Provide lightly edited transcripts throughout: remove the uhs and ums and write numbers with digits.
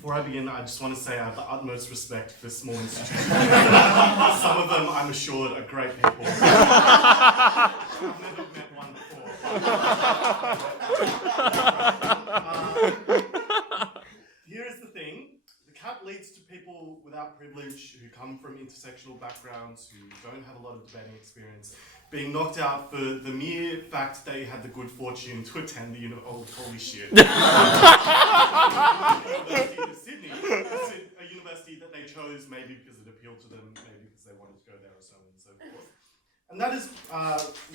Before I begin, I just want to say I have the utmost respect for small institutions. Some of them, I'm assured, are great people. I've never met one before. Here is the thing. The CAP leads to people without privilege who come from intersectional backgrounds, who don't have a lot of debating experience, being knocked out for the mere fact they had the good fortune to attend the holy shit. University of Sydney is a university that they chose maybe because it appealed to them, maybe because they wanted to go there, or so on and so forth. And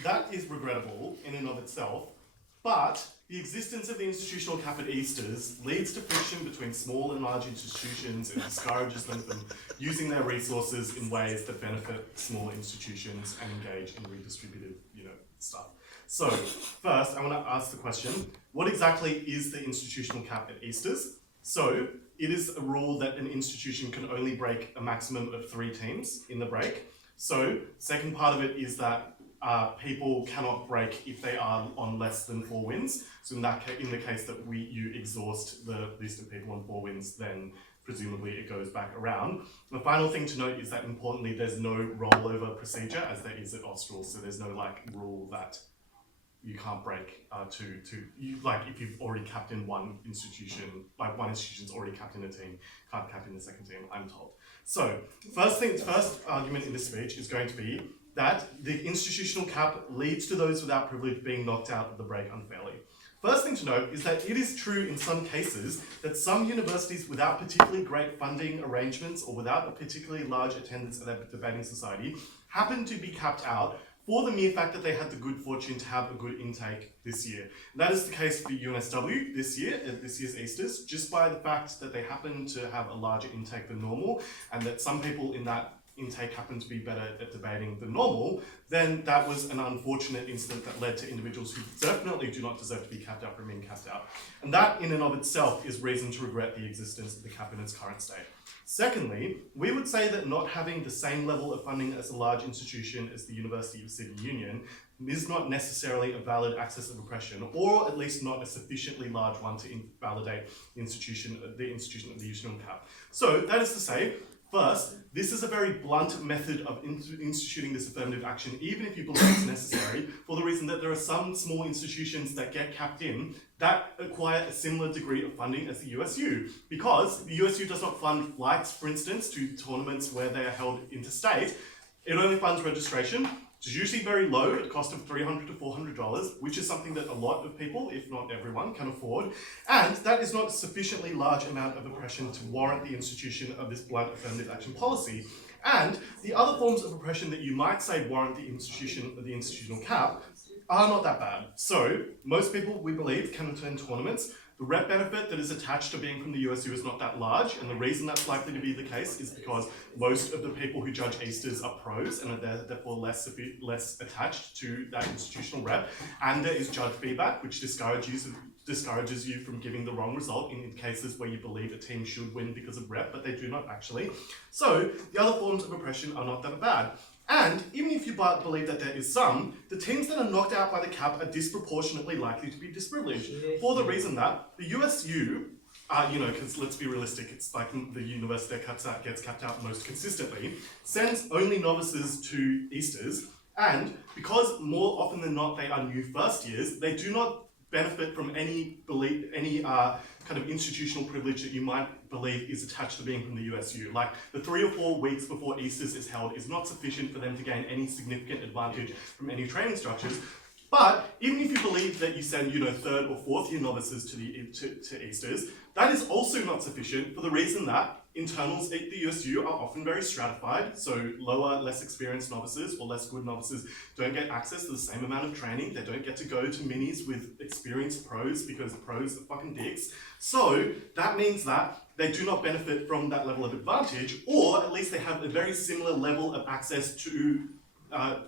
that is regrettable in and of itself, but the existence of the institutional cap at Easters leads to friction between small and large institutions and discourages them from using their resources in ways that benefit small institutions and engage in redistributive, stuff. So, first, I want to ask the question, what exactly is the institutional cap at Easters? So, it is a rule that an institution can only break a maximum of 3 teams in the break. So, second part of it is that people cannot break if they are on less than 4 wins. So in the case that you exhaust the list of people on 4 wins, then presumably it goes back around. The final thing to note is that importantly, there's no rollover procedure as there is at Australs. So there's no rule that you can't break if you've already captained one institution, one institution's already captained a team, can't captain the second team, I'm told. So first argument in this speech is going to be that the institutional cap leads to those without privilege being knocked out of the break unfairly. First thing to note is that it is true in some cases that some universities without particularly great funding arrangements or without a particularly large attendance at their debating society happen to be capped out for the mere fact that they had the good fortune to have a good intake this year. And that is the case for UNSW this year, at this year's Easters, just by the fact that they happen to have a larger intake than normal, and that some people in that intake happen to be better at debating than normal, then that was an unfortunate incident that led to individuals who definitely do not deserve to be capped out from being capped out. And that in and of itself is reason to regret the existence of the cap in its current state. Secondly, we would say that not having the same level of funding as a large institution as the University of Sydney Union is not necessarily a valid access of oppression, or at least not a sufficiently large one to invalidate the institution of the institutional cap. So that is to say, first, this is a very blunt method of instituting this affirmative action, even if you believe it's necessary, for the reason that there are some small institutions that get capped in that acquire a similar degree of funding as the USU. Because the USU does not fund flights, for instance, to tournaments where they are held interstate. It only funds registration. It's usually very low, at a cost of $300 to $400, which is something that a lot of people, if not everyone, can afford. And that is not a sufficiently large amount of oppression to warrant the institution of this blunt affirmative action policy. And the other forms of oppression that you might say warrant the institution of the institutional cap are not that bad. So, most people, we believe, can attend tournaments. The rep benefit that is attached to being from the USU is not that large, and the reason that's likely to be the case is because most of the people who judge Easters are pros and are therefore less attached to that institutional rep. And there is judge feedback, which discourages you from giving the wrong result in cases where you believe a team should win because of rep, but they do not actually. So the other forms of oppression are not that bad. And even if you believe that there is some, the teams that are knocked out by the cap are disproportionately likely to be disprivileged for the reason that the USU, because let's be realistic, it's like the university that gets capped out most consistently, sends only novices to Easters, and because more often than not they are new first years, they do not benefit from any kind of institutional privilege that you might believe is attached to being from the USU. Like the 3 or 4 weeks before Easters is held is not sufficient for them to gain any significant advantage from any training structures. But even if you believe that you send, 3rd or 4th year novices to Easters, that is also not sufficient for the reason that internals at the USU are often very stratified, so lower, less experienced novices or less good novices don't get access to the same amount of training. They don't get to go to minis with experienced pros because pros are fucking dicks. So that means that they do not benefit from that level of advantage, or at least they have a very similar level of access to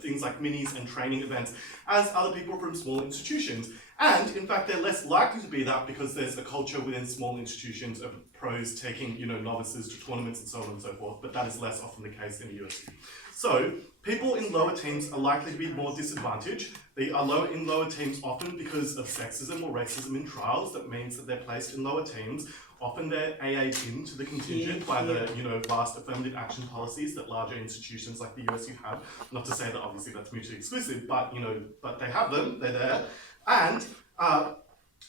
things like minis and training events as other people from small institutions. And in fact, they're less likely to be that because there's a culture within small institutions of pros taking, novices to tournaments and so on and so forth, but that is less often the case in the USU. So people in lower teams are likely to be more disadvantaged. They are in lower teams often because of sexism or racism in trials. That means that they're placed in lower teams. Often they're AA'd into the contingent by the vast affirmative action policies that larger institutions like the USU have. Not to say that obviously that's mutually exclusive, but but they have them. They're there, and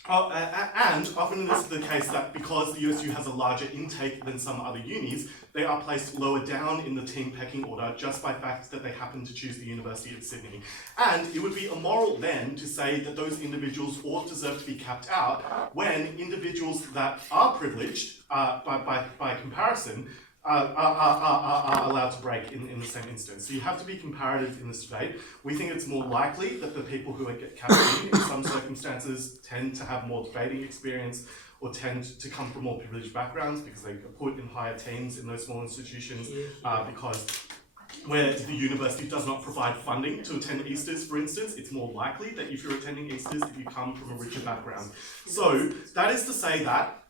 often this is the case that because the USU has a larger intake than some other unis, they are placed lower down in the team pecking order just by fact that they happen to choose the University of Sydney. And it would be immoral then to say that those individuals all deserve to be capped out when individuals that are privileged by comparison are allowed to break in the same instance. So you have to be comparative in this debate. We think it's more likely that the people who get capped in some circumstances tend to have more debating experience or tend to come from more privileged backgrounds because they are put in higher teams in those small institutions because where the university does not provide funding to attend Easters, for instance, it's more likely that if you're attending Easters, if you come from a richer background. So that is to say that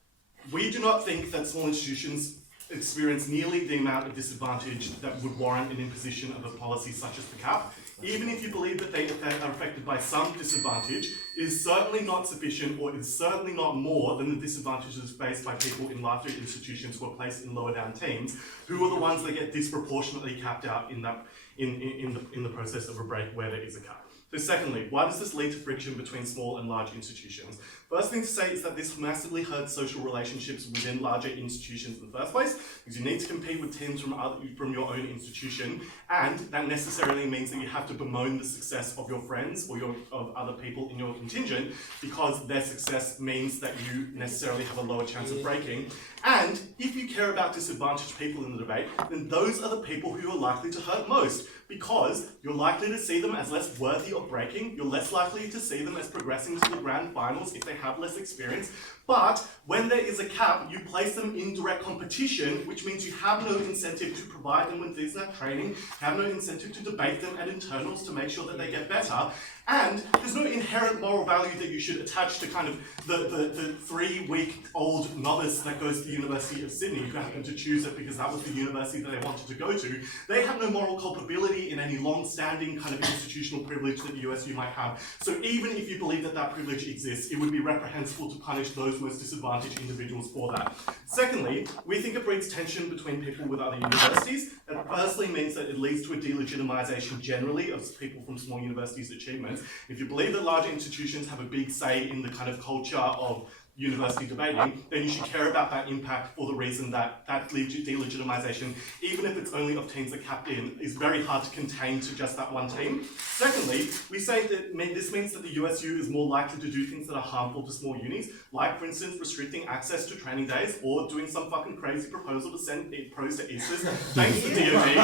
we do not think that small institutions experience nearly the amount of disadvantage that would warrant an imposition of a policy such as the cap. Even if you believe that they are affected by some disadvantage, it is certainly not sufficient or is certainly not more than the disadvantages faced by people in larger institutions who are placed in lower down teams, who are the ones that get disproportionately capped out in the process of a break where there is a cap. So secondly, why does this lead to friction between small and large institutions? First thing to say is that this massively hurts social relationships within larger institutions in the first place, because you need to compete with teams from your own institution, and that necessarily means that you have to bemoan the success of your friends or of other people in your contingent, because their success means that you necessarily have a lower chance of breaking. And if you care about disadvantaged people in the debate, then those are the people who are likely to hurt most, because you're likely to see them as less worthy of breaking, you're less likely to see them as progressing to the grand finals if they have less experience. But when there is a cap, you place them in direct competition, which means you have no incentive to provide them with decent training, have no incentive to debate them at internals to make sure that they get better. And there's no inherent moral value that you should attach to kind of the 3-week-old novice that goes to the University of Sydney who happened to choose it because that was the university that they wanted to go to. They have no moral culpability in any long-standing kind of institutional privilege that the USU might have. So even if you believe that that privilege exists, it would be reprehensible to punish those most disadvantaged individuals for that. Secondly, we think it breeds tension between people with other universities. That firstly means that it leads to a delegitimization generally of people from small universities' achievements. If you believe that larger institutions have a big say in the kind of culture of university debating, then you should care about that impact for the reason that that delegitimization, even if it's only of teams that capped in, is very hard to contain to just that one team. Secondly, we say that this means that the USU is more likely to do things that are harmful to small unis, like for instance restricting access to training days or doing some fucking crazy proposal to send pros to Easters, thanks to DOD.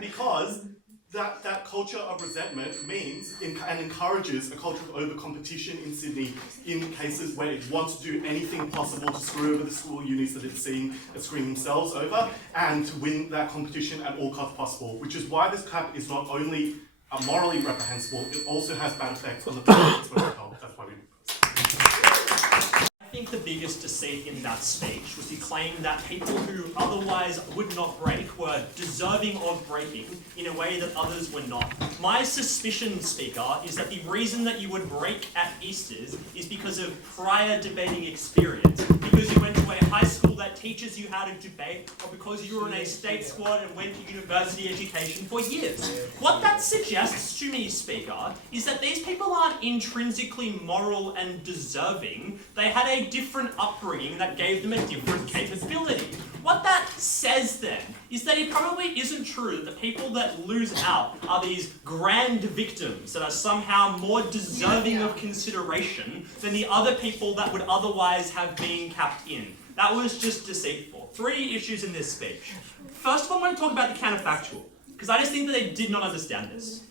Because that culture of resentment means and encourages a culture of over-competition in Sydney in cases where it wants to do anything possible to screw over the school unis that it's seen screwing themselves over and to win that competition at all costs possible, which is why this cap is not only morally reprehensible, it also has bad effects on the performance of the health. That's why we I think the biggest deceit in that speech was he claimed that people who otherwise would not break were deserving of breaking in a way that others were not. My suspicion, Speaker, is that the reason that you would break at Easters is because of prior debating experience, because you went to a high school that teaches you how to debate, or because you were in a state squad and went to university education for years. What that suggests to me, Speaker, is that these people aren't intrinsically moral and deserving. They had a different upbringing that gave them a different capability. What that says then is that it probably isn't true that the people that lose out are these grand victims that are somehow more deserving of consideration than the other people that would otherwise have been capped in. That was just deceitful. 3 issues in this speech. First of all, I want to talk about the counterfactual, because I just think that they did not understand this.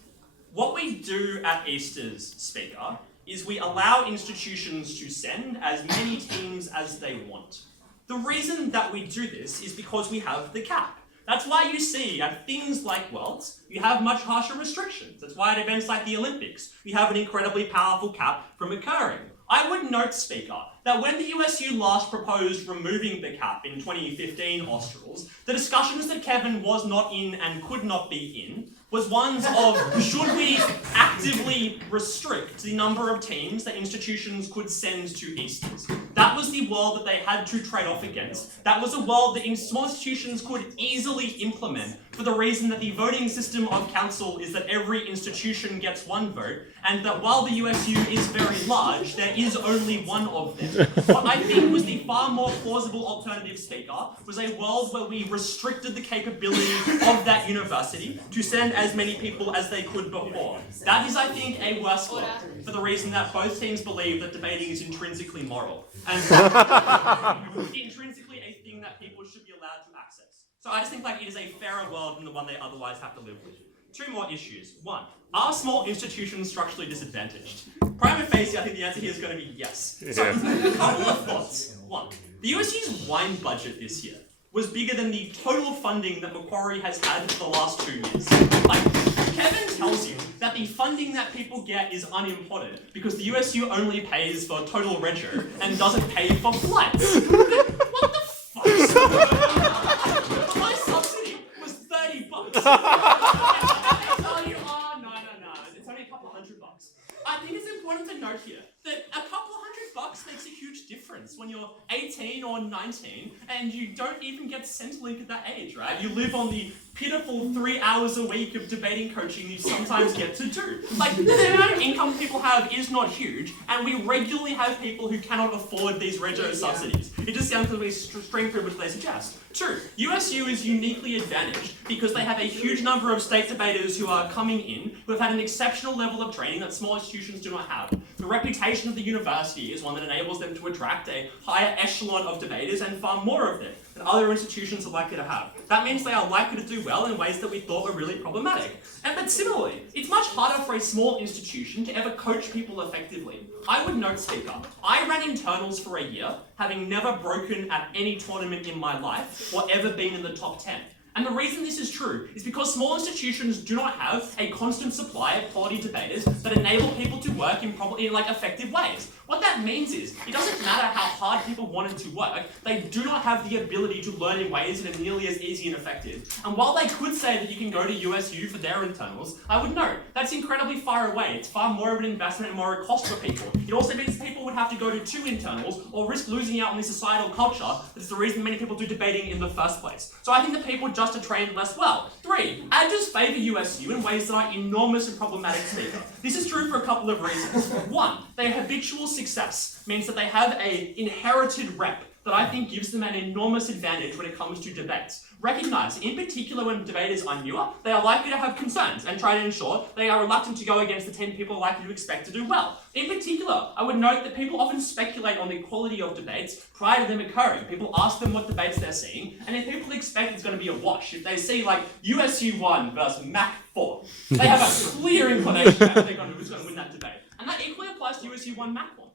What we do at Easters, Speaker, is we allow institutions to send as many teams as they want. The reason that we do this is because we have the cap. That's why you see at things like Worlds, you have much harsher restrictions. That's why at events like the Olympics, you have an incredibly powerful cap from occurring. I would note, Speaker, that when the USU last proposed removing the cap in 2015 Australs, the discussions that Kevin was not in and could not be in was ones of should we actively restrict the number of teams that institutions could send to Easters. That was the world that they had to trade off against. That was a world that small institutions could easily implement for the reason that the voting system of council is that every institution gets one vote, and that while the USU is very large, there is only one of them. What I think was the far more plausible alternative, Speaker, was a world where we restricted the capability of that university to send as many people as they could before. That is, I think, a worse look, for the reason that both teams believe that debating is intrinsically moral, and intrinsically a thing that people should be allowed to access. So I just think it is a fairer world than the one they otherwise have to live with. Two more issues. One, are small institutions structurally disadvantaged? Prima facie, I think the answer here is going to be yes. So, a couple of thoughts. One, the USU's wine budget this year was bigger than the total funding that Macquarie has had for the last 2 years. Kevin tells you that the funding that people get is unimportant because the USU only pays for total rego and doesn't pay for flights. What the fuck? My subsidy was $30. Tell you, no, it's only a couple $100. I think it's important to note here that a couple $100 makes a huge difference when you're 18 or 19 and you don't even get Centrelink at that age, right? You live on the pitiful 3 hours a week of debating coaching you sometimes get to do. The amount of income people have is not huge, and we regularly have people who cannot afford these rego subsidies. It just sounds like a string privilege they suggest. True, USU is uniquely advantaged because they have a huge number of state debaters who are coming in, who have had an exceptional level of training that small institutions do not have. The reputation of the university is one that enables them to attract a higher echelon of debaters and far more of them than other institutions are likely to have. That means they are likely to do well in ways that we thought were really problematic. But similarly, it's much harder for a small institution to ever coach people effectively. I would note, Speaker, I ran internals for a year, having never broken at any tournament in my life or ever been in the top 10. And the reason this is true is because small institutions do not have a constant supply of quality debaters that enable people to work in effective ways. What that means is, it doesn't matter how hard people wanted to work, they do not have the ability to learn in ways that are nearly as easy and effective. And while they could say that you can go to USU for their internals, I would note, that's incredibly far away. It's far more of an investment and more a cost for people. It also means people would have to go to 2 internals or risk losing out on the societal culture that is the reason many people do debating in the first place. So I think that people just are trained less well. 3, Adjus favour USU in ways that are enormous and problematic, Speaker. This is true for a couple of reasons. 1, their habitual success means that they have an inherited rep that I think gives them an enormous advantage when it comes to debates. Recognise, in particular when debaters are newer, they are likely to have concerns and try to ensure they are reluctant to go against the 10 people likely to expect to do well. In particular, I would note that people often speculate on the quality of debates prior to them occurring. People ask them what debates they're seeing, and if people expect it's going to be a wash, if they see USU 1 versus Mac 4, they have a clear inclination that they're going to win that debate. And that equally applies to USU 1 Mac 1.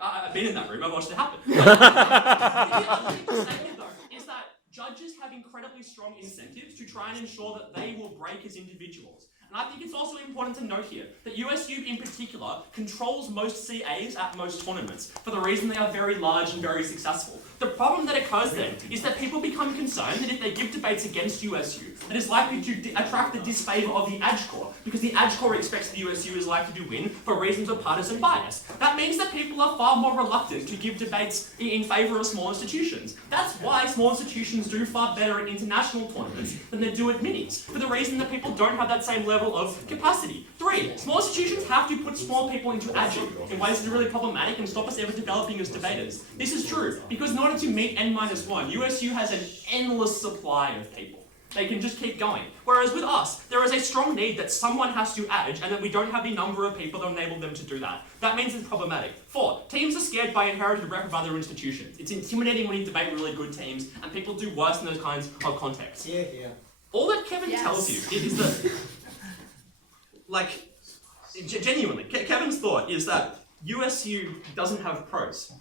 I've been in that room, I've watched it happen. The other thing to say here, though, is that judges have incredibly strong incentives to try and ensure that they will break as individuals. And I think it's also important to note here that USU in particular controls most CAs at most tournaments for the reason they are very large and very successful. The problem that occurs then is that people become concerned that if they give debates against USU, that is likely to attract the disfavour of the ADGCOR, because the ADGCOR expects the USU is likely to win for reasons of partisan bias. That means that people are far more reluctant to give debates in favour of small institutions. That's why small institutions do far better at international tournaments than they do at minis, for the reason that people don't have that same level of capacity. 3, small institutions have to put small people into adjunct in ways that are really problematic and stop us ever developing as debaters. This is true, because in order to meet N-1, USU has an endless supply of people. They can just keep going. Whereas with us, there is a strong need that someone has to adj, and that we don't have the number of people that enable them to do that. That means it's problematic. 4, teams are scared by inherited rep of other institutions. It's intimidating when you debate really good teams, and people do worse in those kinds of contexts. Yeah. All that Kevin tells you is that, genuinely, Kevin's thought is that USU doesn't have pros.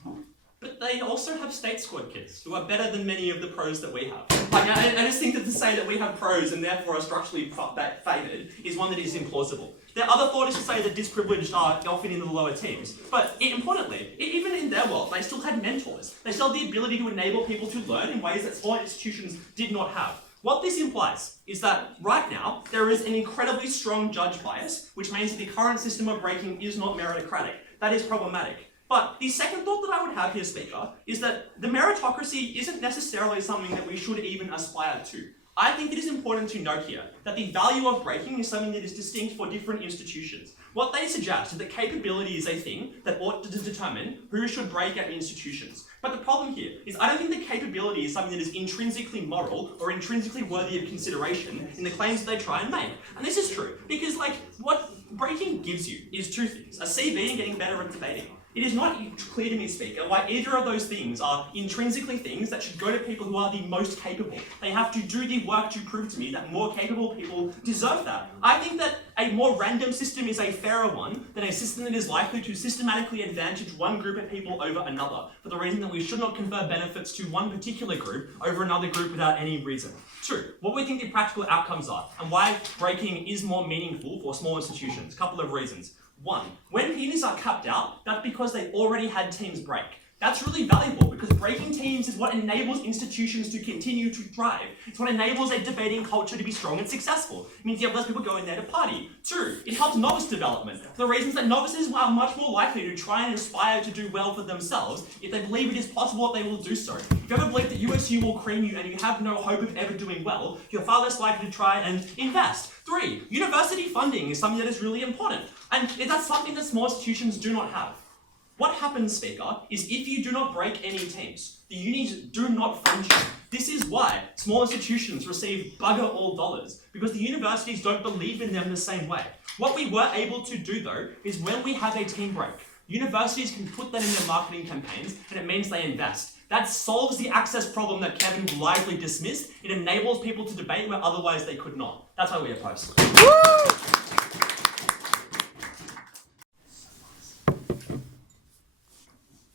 But they also have state squad kids who are better than many of the pros that we have. Like, I just think that to say that we have pros and therefore are structurally favoured is one that is implausible. Their other thought is to say that disprivileged are often in the lower teams. But importantly, even in their world, they still had mentors. They still had the ability to enable people to learn in ways that smaller institutions did not have. What this implies is that right now, there is an incredibly strong judge bias, which means that the current system of breaking is not meritocratic. That is problematic. But the second thought that I would have here, Speaker, is that the meritocracy isn't necessarily something that we should even aspire to. I think it is important to note here that the value of breaking is something that is distinct for different institutions. What they suggest is that capability is a thing that ought to determine who should break at institutions. But the problem here is I don't think that capability is something that is intrinsically moral or intrinsically worthy of consideration in the claims that they try and make. And this is true, because what breaking gives you is two things: a CV and getting better at debating. It is not clear to me, Speaker, why either of those things are intrinsically things that should go to people who are the most capable. They have to do the work to prove to me that more capable people deserve that. I think that a more random system is a fairer one than a system that is likely to systematically advantage one group of people over another, for the reason that we should not confer benefits to one particular group over another group without any reason. Two, what we think the practical outcomes are, and why breaking is more meaningful for small institutions. A couple of reasons. One, when teams are capped out, that's because they already had teams break. That's really valuable because breaking teams is what enables institutions to continue to thrive. It's what enables a debating culture to be strong and successful. It means you have less people going there to party. Two, it helps novice development for the reasons that novices are much more likely to try and aspire to do well for themselves if they believe it is possible that they will do so. If you ever believe that USU will cream you and you have no hope of ever doing well, you're far less likely to try and invest. Three, university funding is something that is really important. And that's something that small institutions do not have. What happens, Speaker, is if you do not break any teams, the unis do not fund you. This is why small institutions receive bugger all dollars, because the universities don't believe in them the same way. What we were able to do, though, is when we have a team break, universities can put that in their marketing campaigns, and it means they invest. That solves the access problem that Kevin blithely dismissed. It enables people to debate where otherwise they could not. That's why we oppose.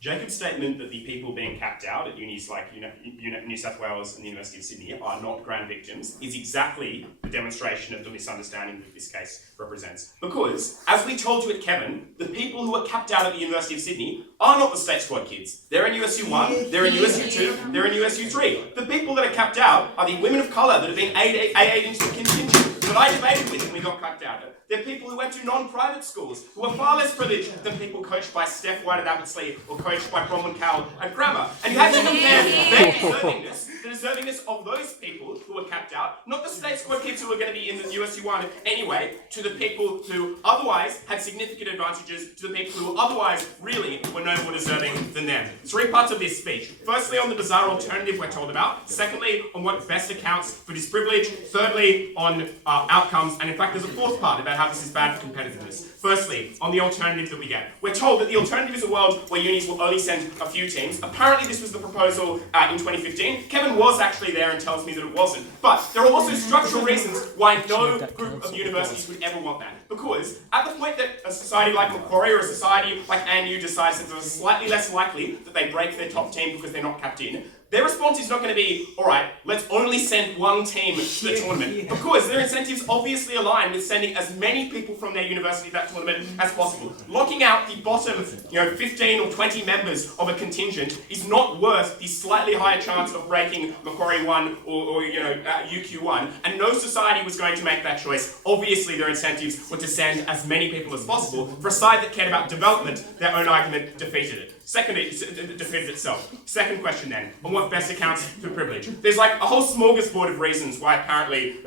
Jacob's statement that the people being capped out at unis like New South Wales and the University of Sydney are not grand victims is exactly the demonstration of the misunderstanding that this case represents. Because, as we told you at Kevin, the people who are capped out at the University of Sydney are not the state squad kids. They're in USU 1, they're in USU 2, they're in USU 3. The people that are capped out are the women of colour that have been AA'd into the contingent that I debated with when we got capped out. They're people who went to non-private schools, who are far less privileged than people coached by Steph White at Abbottsley or coached by Bronwyn Cowell at Grammar. And you have to compare the deservingness of those people who were capped out, not the state squad kids who are going to be in the USU 1 anyway, to the people who otherwise had significant advantages, to the people who otherwise really were no more deserving than them. Three parts of this speech. Firstly, on the bizarre alternative we're told about. Secondly, on what best accounts for disprivilege. Thirdly, on outcomes. And in fact, there's a fourth part about how this is bad for competitiveness. Firstly, on the alternative that we get. We're told that the alternative is a world where unis will only send a few teams. Apparently this was the proposal in 2015. Kevin was actually there and tells me that it wasn't. But there are also structural reasons why no group of universities would ever want that. Because at the point that a society like Macquarie or a society like ANU decides that it's slightly less likely that they break their top team because they're not capped in, their response is not going to be, all right, let's only send one team to the tournament, because their incentives obviously align with sending as many people from their university to that tournament as possible. Locking out the bottom, 15 or 20 members of a contingent is not worth the slightly higher chance of breaking Macquarie 1 or UQ 1, and no society was going to make that choice. Obviously, their incentives were to send as many people as possible. For a side that cared about development, their own argument defeated it. It defeated itself. Second question then, on what best accounts for privilege. There's like a whole smorgasbord of reasons why apparently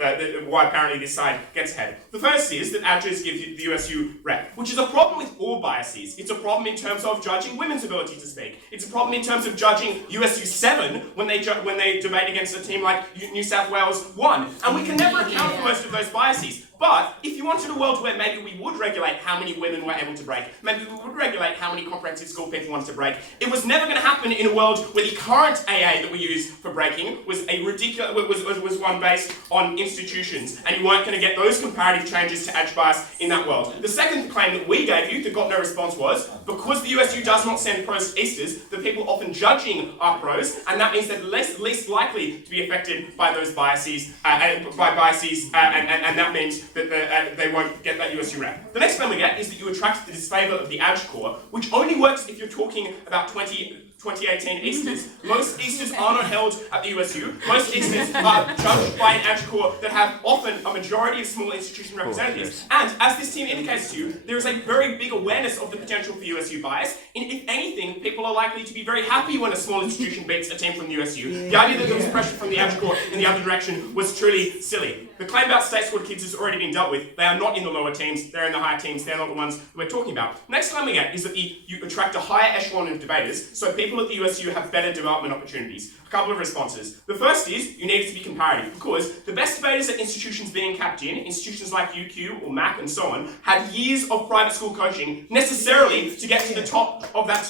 this side gets ahead. The first is that Adjudicators give the USU rep, which is a problem with all biases. It's a problem in terms of judging women's ability to speak. It's a problem in terms of judging USU 7 when they debate against a team like New South Wales 1. And we can never account for most of those biases. But if you wanted a world where maybe we would regulate how many women were able to break, maybe we would regulate how many comprehensive school people wanted to break, it was never going to happen in a world where the current AA that we use for breaking was a ridiculous, was one based on institutions, and you weren't going to get those comparative changes to edge bias in that world. The second claim that we gave you that got no response was, because the USU does not send pros to Easters, the people often judging are pros, and that means they're least likely to be affected by those biases, and that means that they won't get that USU rep. The next claim we get is that you attract the disfavour of the Adj core, which only works if you're talking about 2018 Easters. Most Easters are not held at the USU. Most Easters are judged by an Adj core that have often a majority of small institution representatives. And as this team indicates to you, there is a very big awareness of the potential for USU bias. And if anything, people are likely to be very happy when a small institution beats a team from the USU. The idea that there was pressure from the Adj core in the other direction was truly silly. The claim about state squad kids has already been dealt with. They are not in the lower teams, they're in the higher teams, they're not the ones that we're talking about. Next claim we get is that you attract a higher echelon of debaters, so people at the USU have better development opportunities. A couple of responses. The first is, you need it to be comparative, because the best debaters at institutions being capped in, institutions like UQ or MAC and so on, had years of private school coaching necessarily to get to the top of that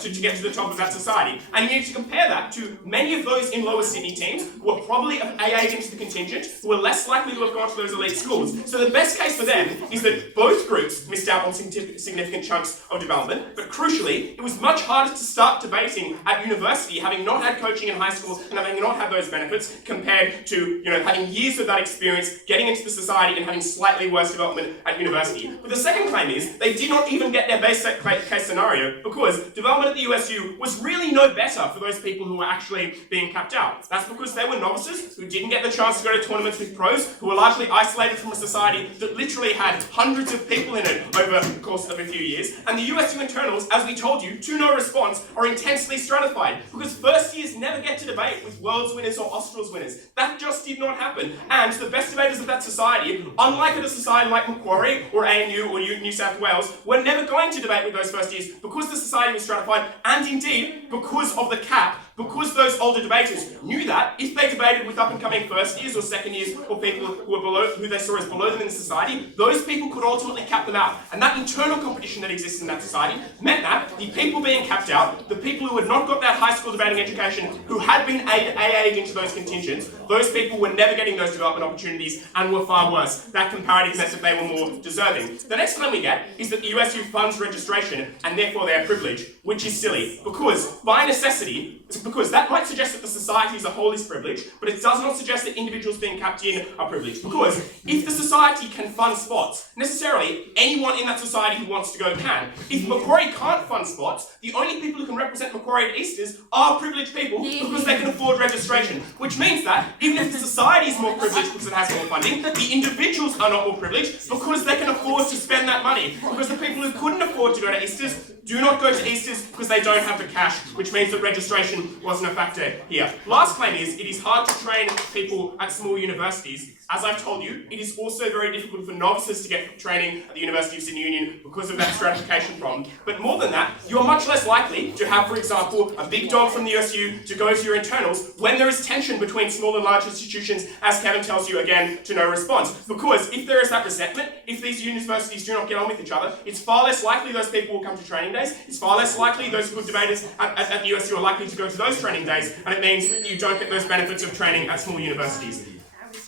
to get to the top of that society. And you need to compare that to many of those in lower Sydney teams who are probably have AA'd into the contingent, who are less likely to have gone to those elite schools. So the best case for them is that both groups missed out on significant chunks of development, but crucially, it was much harder to start debating at university, having not had coaching in high school and having not had those benefits, compared to having years of that experience, getting into the society and having slightly worse development at university. But the second claim is they did not even get their base case scenario, because development at the USU was really no better for those people who were actually being capped out. That's because they were novices who didn't get the chance to go to tournaments with pros, who were largely isolated from a society that literally had hundreds of people in it over the course of a few years. And the USU internals, as we told you, to no response, are intensely stratified, because first years never get to debate with Worlds winners or Australs winners. That just did not happen. And the best debaters of that society, unlike at a society like Macquarie or ANU or New South Wales, were never going to debate with those first years, because the society was stratified, and indeed because of the cap, because those older debaters knew that if they debated with up-and-coming first years or second years, or people who were below, who they saw as below them in the society, those people could ultimately cap them out. And that internal competition that exists in that society meant that the people being capped out, the people who had not got that high school debating education, who had been AA'd into those contingents, those people were never getting those development opportunities and were far worse. That comparative meant that they were more deserving. The next claim we get is that the USU funds registration and therefore they are privileged, which is silly, because by necessity, because that might suggest that the society as a whole is privileged, but it does not suggest that individuals being capped in are privileged. Because if the society can fund spots, necessarily anyone in that society who wants to go can. If Macquarie can't fund spots, the only people who can represent Macquarie at Easters are privileged people because they can afford registration. Which means that even if the society is more privileged because it has more funding, the individuals are not more privileged because they can afford to spend that money. Because the people who couldn't afford to go to Easters do not go to Easters because they don't have the cash, which means that registration wasn't a factor here. Last claim is, it is hard to train people at small universities. As I've told you, it is also very difficult for novices to get training at the University of Sydney Union because of that stratification problem. But more than that, you are much less likely to have, for example, a big dog from the USU to go to your internals when there is tension between small and large institutions, as Kevin tells you again, to no response. Because if there is that resentment, if these universities do not get on with each other, it's far less likely those people will come to training days, it's far less likely those good debaters at the USU are likely to go to those training days, and it means that you don't get those benefits of training at small universities.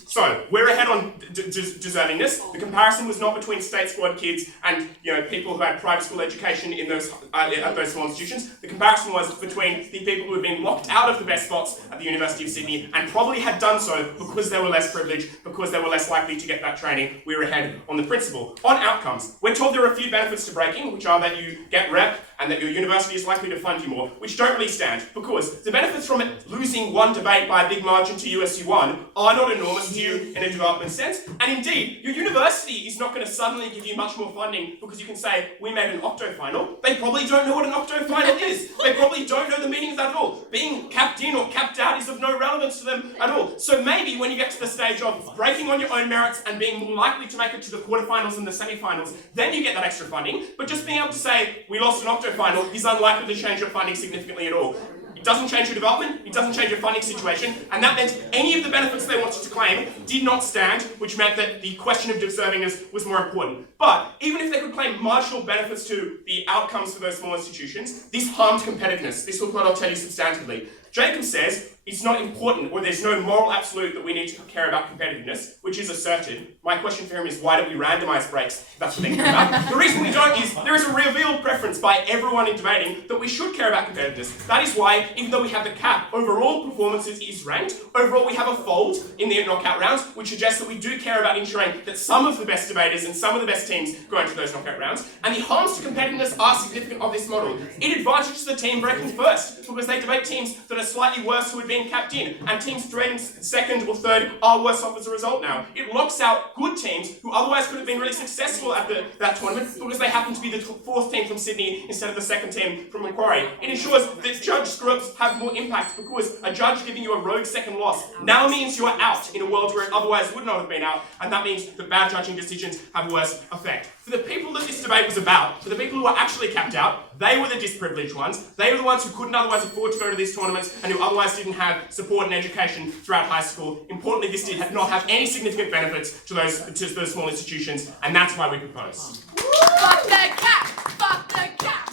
So, we're ahead on deservingness. The comparison was not between state squad kids and people who had private school education in those at those small institutions. The comparison was between the people who had been locked out of the best spots at the University of Sydney and probably had done so because they were less privileged, because they were less likely to get that training. We're ahead on the principle. On outcomes, we're told there are a few benefits to breaking, which are that you get rep and that your university is likely to fund you more, which don't really stand, because the benefits from it losing one debate by a big margin to USU1 are not enormous to you in a development sense, and indeed, your university is not going to suddenly give you much more funding because you can say, we made an octo final. They probably don't know what an octo final is. They probably don't know the meaning of that at all. Being capped in or capped out is of no relevance to them at all. So maybe when you get to the stage of breaking on your own merits and being more likely to make it to the quarterfinals and the semi-finals, then you get that extra funding, but just being able to say, we lost an octo final is unlikely to change your funding significantly at all. It doesn't change your development, it doesn't change your funding situation, and that meant any of the benefits they wanted to claim did not stand, which meant that the question of deservingness was more important. But even if they could claim marginal benefits to the outcomes for those small institutions, this harmed competitiveness. This is what I'll tell you substantively. Jacob says it's not important, or there's no moral absolute that we need to care about competitiveness, which is asserted. My question for him is, why don't we randomise breaks if that's what they care about? The reason we don't is there is a revealed preference by everyone in debating that we should care about competitiveness. That is why, even though we have the cap, overall performances is ranked. Overall, we have a fold in the knockout rounds, which suggests that we do care about ensuring that some of the best debaters and some of the best teams go into those knockout rounds. And the harms to competitiveness are significant of this model. It advantages the team breaking first, because they debate teams that are slightly worse who are being capped in, and teams rating second or third are worse off as a result now. It locks out good teams who otherwise could have been really successful at that tournament because they happen to be the fourth team from Sydney instead of the second team from Macquarie. It ensures that judge screw-ups have more impact because a judge giving you a rogue second loss now means you are out in a world where it otherwise would not have been out, and that means that bad judging decisions have worse effect. For the people that this debate was about, for the people who were actually capped out, they were the disprivileged ones. They were the ones who couldn't otherwise afford to go to these tournaments and who otherwise didn't have support and education throughout high school. Importantly, this did not have any significant benefits to those small institutions, and that's why we propose. Fuck the cap! Fuck the cap!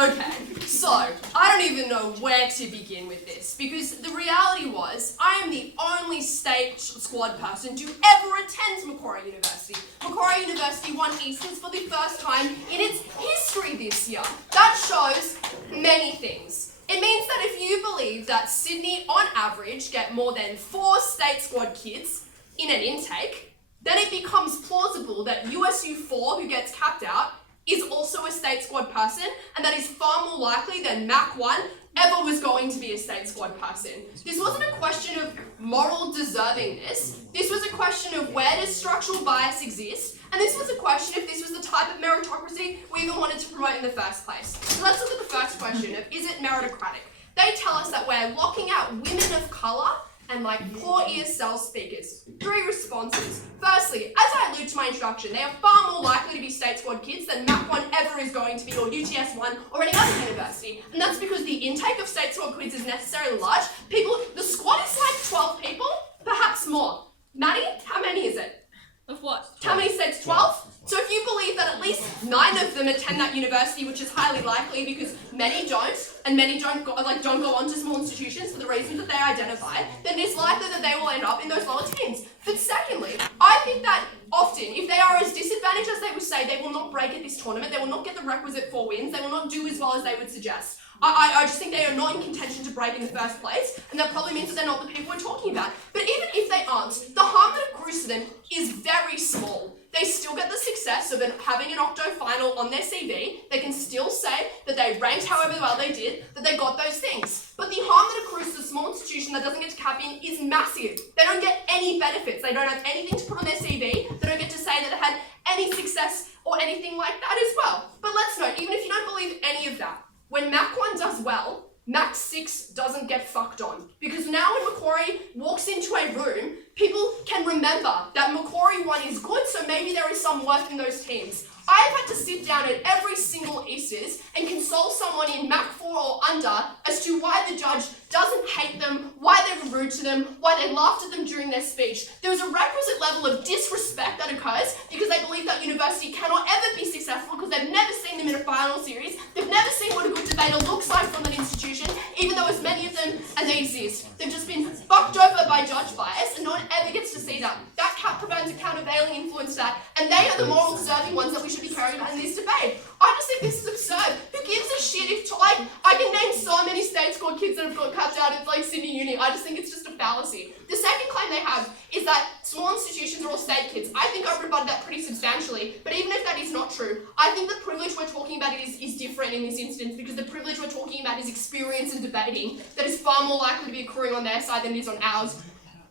Okay, so I don't even know where to begin with this, because the reality was I am the only state squad person to ever attend Macquarie University. Macquarie University won Easterns for the first time in its history this year. That shows many things. It means that if you believe that Sydney on average get more than 4 state squad kids in an intake, then it becomes plausible that USU 4, who gets capped out, is also a state squad person, and that is far more likely than Mac 1 ever was going to be a state squad person. This wasn't a question of moral deservingness. This was a question of where does structural bias exist, and this was a question if this was the type of meritocracy we even wanted to promote in the first place. So let's look at the first question of, is it meritocratic? They tell us that we're locking out women of colour and poor ESL speakers. 3 responses. Firstly, as I allude to my introduction, they are far more likely to be state squad kids than MAC 1 ever is going to be, or UTS 1, or any other university. And that's because the intake of state squad kids is necessarily large. The squad is 12 people, perhaps more. Maddie, how many is it? Of what? How many states? 12? So if you believe that at least 9 of them attend that university, which is highly likely because many don't, and many don't go on to small institutions for the reasons that they identify, then it's likely that they will end up in those lower teams. But secondly, I think that often, if they are as disadvantaged as they would say, they will not break at this tournament, they will not get the requisite 4 wins, they will not do as well as they would suggest. I just think they are not in contention to break in the first place, and that probably means that they're not the people we're talking about. But even if they aren't, the harm that accrues to them is very small. They still get the success of having an octo final on their CV. They can still say that they ranked however well they did, that they got those things. But the harm that accrues to a small institution that doesn't get to cap in is massive. They don't get any benefits. They don't have anything to put on their CV. They don't get to say that they had any success or anything like that as well. But let's note, even if you don't believe any of that, when Mac 1 does well, Mac 6 doesn't get fucked on. Because now when Macquarie walks into a room, people can remember that Macquarie 1 is good, so maybe there is some worth in those teams. I've had to sit down at every single Easters and console someone in Mac 4 or under as to why the judge doesn't hate them, why they were rude to them, why they laughed at them during their speech. There is a requisite level of disrespect that occurs because they believe that university cannot ever be successful because they've never seen them in a final series, they've never seen what a good debater looks like from that institution, even though as many of them as they exist. They've just been fucked over by judge bias and no one ever gets to see that. That cap provides a countervailing influence to that, and they are the moral deserving ones that we should be caring about in this debate. I just think this is absurd. Who gives a shit if, I can name so many state squad kids that have got capped out at Sydney Uni. I just think it's just a fallacy. The second claim they have is that small institutions are all state kids. I think I've rebutted that pretty substantially, but even if that is not true, I think the privilege we're talking about is different in this instance because the privilege we're talking about is experience in debating that is far more likely to be accruing on their side than it is on ours.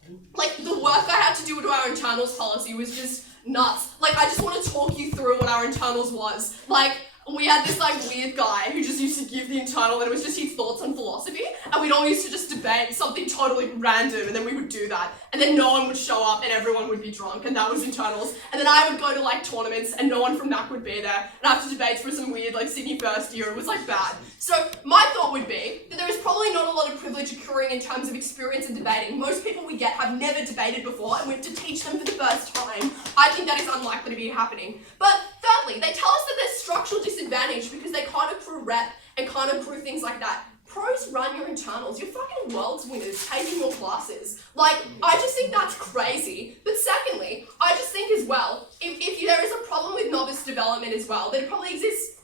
The work I had to do to our internals policy was just nuts. I just want to talk you through what our internals was. we had this like weird guy who just used to give the internal, and it was just his thoughts on philosophy, and we'd all used to just debate something totally random, and then we would do that, and then no one would show up, and everyone would be drunk, and that was internals, and then I would go to like tournaments, and no one from Mac would be there, and after debates for some weird like Sydney first year, it was like bad. So my thought would be that there is probably not a lot of privilege occurring in terms of experience in debating. Most people we get have never debated before, and we have to teach them for the first time. I think that is unlikely to be happening. But thirdly, they tell us that there's structural disadvantage because they can't accrue rep and can't accrue things like that. Pros run your internals. You're fucking world's winners taking your classes. Like, I just think that's crazy. But secondly, I just think as well, if there is a problem with novice development as well, then it probably exists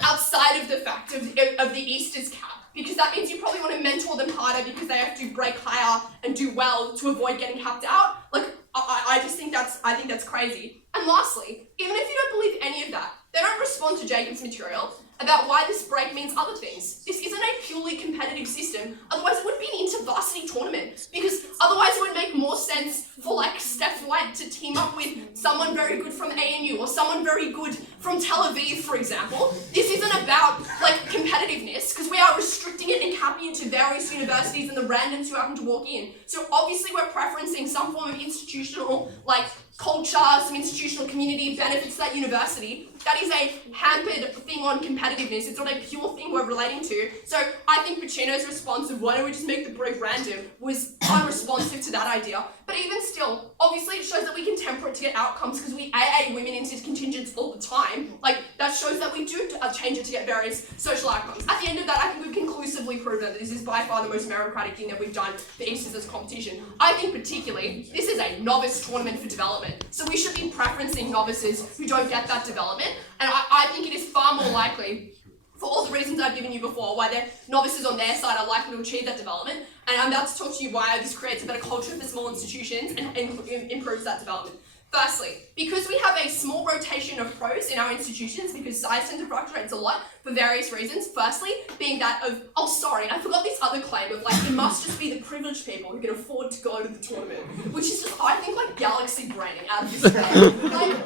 outside of the fact of the Easters cap. Because that means you probably want to mentor them harder because they have to break higher and do well to avoid getting capped out. Like, I just think I think that's crazy. And lastly, even if you don't believe any of that, they don't respond to Jacob's material about why this break means other things. This isn't a purely competitive system, otherwise it would be an inter-varsity tournament, because otherwise it would make more sense for like Steph White to team up with someone very good from ANU or someone very good from Tel Aviv, for example. This isn't about like competitiveness, because we are restricting it and capping it to various universities and the randoms who happen to walk in. So obviously we're preferencing some form of institutional like culture, some institutional community benefits to that university. That is a hampered thing on competitiveness. It's not a pure thing we're relating to. So I think Paccino's response of why don't we just make the break random was unresponsive to that idea. But even still, obviously it shows that we can temper it to get outcomes because we AA women into contingents all the time. Like, that shows that we do change it to get various social outcomes. At the end of that, I think we've conclusively proven that this is by far the most meritocratic thing that we've done for Easters as competition. I think particularly, this is a novice tournament for development. So we should be preferencing novices who don't get that development. And I think it is far more likely, for all the reasons I've given you before, why the novices on their side are likely to achieve that development. And I'm about to talk to you why this creates a better culture for small institutions and improves that development. Firstly, because we have a small rotation of pros in our institutions, because size tends to fluctuate a lot for various reasons. Firstly, being that of, oh sorry, I forgot this other claim of like, it must just be the privileged people who can afford to go to the tournament, which is just, I think, like galaxy braining out of this thing.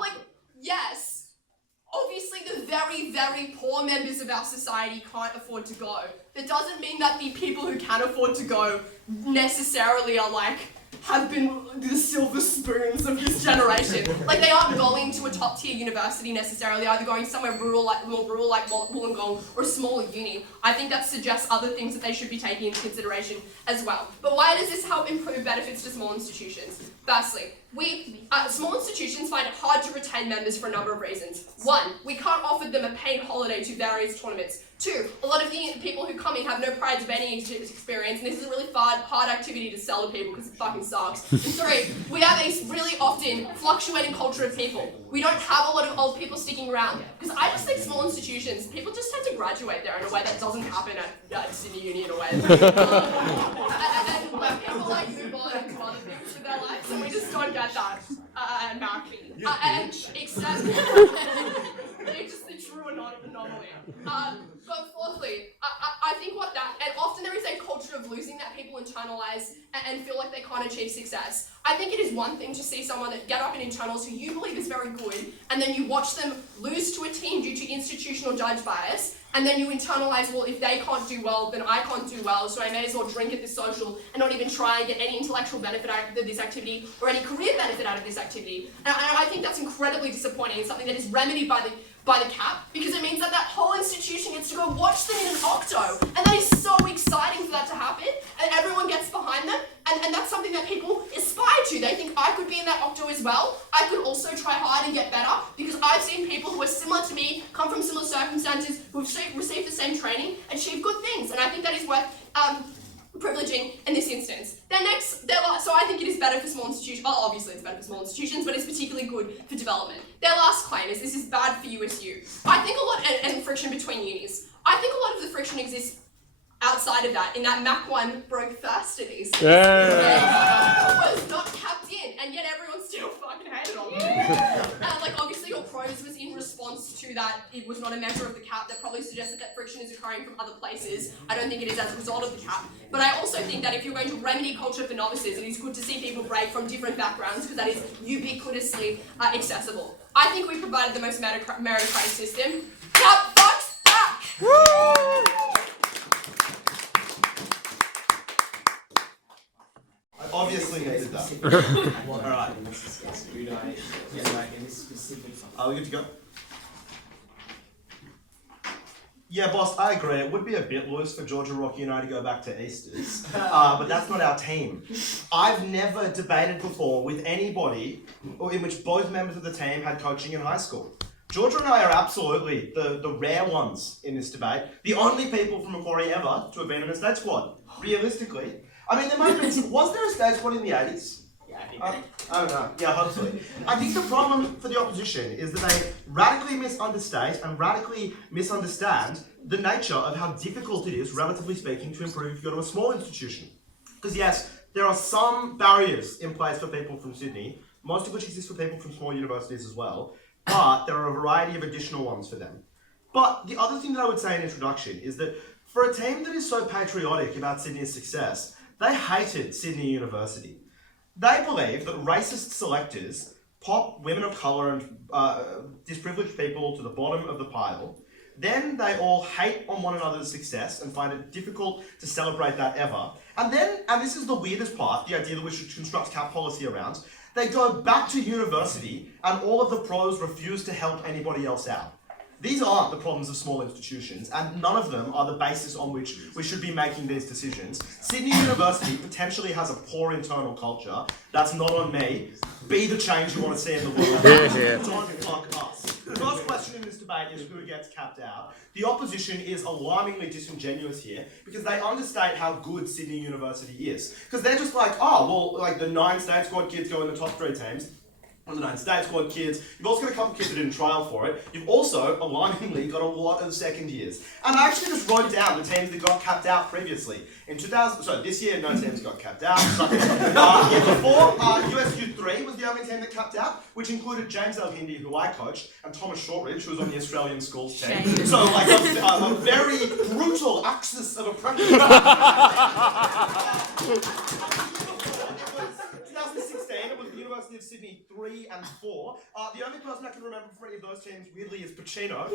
Like, yes, obviously the very, very poor members of our society can't afford to go. That doesn't mean that the people who can afford to go necessarily are like, have been the silver spoons of this generation. Like, they aren't going to a top tier university necessarily, either going somewhere more rural like Wollongong or a smaller uni. I think that suggests other things that they should be taking into consideration as well. But why does this help improve benefits to small institutions? Firstly, small institutions find it hard to retain members for a number of reasons. One, we can't offer them a paid holiday to various tournaments. Two, a lot of the people who come in have no prior debating experience, and this is a really hard activity to sell to people because it fucking sucks. And three, we have a really often fluctuating culture of people. We don't have a lot of old people sticking around. Because I just think small institutions, people just tend to graduate there in a way that doesn't happen at Sydney Uni in a way. And when people like move on into other things in their lives, and we just don't get that at Mac. And except they're just the true anomaly. But fourthly, I think and often there is a culture of losing that people internalize and feel like they can't achieve success. I think it is one thing to see someone that get up in internals who you believe is very good, and then you watch them lose to a team due to institutional judge bias, and then you internalize, well, if they can't do well, then I can't do well, so I may as well drink at this social and not even try and get any intellectual benefit out of this activity or any career benefit out of this activity. And I think that's incredibly disappointing. It's something that is remedied by the cap, because it means that whole institution gets to go watch them in an octo, and that is so exciting for that to happen, and everyone gets behind them, and that's something that people aspire to. They think, I could be in that octo as well, I could also try hard and get better, because I've seen people who are similar to me, come from similar circumstances, who have received the same training, achieve good things, and I think that is worth privileging in this instance. So I think it is better for small institutions. Well, obviously it's better for small institutions, but it's particularly good for development. Their last claim is this is bad for USU. I think a lot, and friction between unis. I think a lot of the friction exists outside of that, in that Mac 1 broke first at East. Was not capped in, and yet everyone still fucking hated on me. Like, obviously your pros was in response to that. It was not a measure of the cap. That probably suggested that friction is occurring from other places. I don't think it is as a result of the cap. But I also think that if you're going to remedy culture for novices, it is good to see people break from different backgrounds, because that is ubiquitously accessible. I think we provided the most meritocratic system. Clap, box, back! I obviously needed that. Alright. Are we good to go? Yeah, boss, I agree. It would be a bit loose for Georgia, Rocky and I to go back to Easters. But that's not our team. I've never debated before with anybody in which both members of the team had coaching in high school. Georgia and I are absolutely the rare ones in this debate. The only people from Macquarie ever to have been in a state squad, realistically. I mean, there might have been was there a state squad in the 80s? I don't know. Yeah, hopefully. I think the problem for the opposition is that they radically misunderstate and radically misunderstand the nature of how difficult it is, relatively speaking, to improve if you go to a small institution. Because yes, there are some barriers in place for people from Sydney, most of which exist for people from small universities as well, but there are a variety of additional ones for them. But the other thing that I would say in introduction is that for a team that is so patriotic about Sydney's success, they hated Sydney University. They believe that racist selectors pop women of colour and disprivileged people to the bottom of the pile. Then they all hate on one another's success and find it difficult to celebrate that ever. And then, and this is the weirdest part, the idea that we should construct cap policy around, they go back to university and all of the pros refuse to help anybody else out. These aren't the problems of small institutions, and none of them are the basis on which we should be making these decisions. Sydney University potentially has a poor internal culture. That's not on me. Be the change you want to see in the world. Don't fuck us. The first question in this debate is who gets capped out. The opposition is alarmingly disingenuous here because they understate how good Sydney University is. Because they're just like, oh, well, like the 9 state squad kids go in the top 3 teams. On the 9 state squad kids, you've also got a couple of kids that didn't trial for it. You've also, alarmingly, got a lot of second years. And I actually just wrote down the teams that got capped out previously. In 2000, so this year, no teams got capped out. Year before, USU 3 was the only team that capped out, which included James El-Hindi, who I coached, and Thomas Shortridge, who was on the Australian schools team. So, like, a very brutal axis of oppression. 2016, it was the University of Sydney 3 and 4. The only person I can remember from any of those teams, weirdly, is Paccino.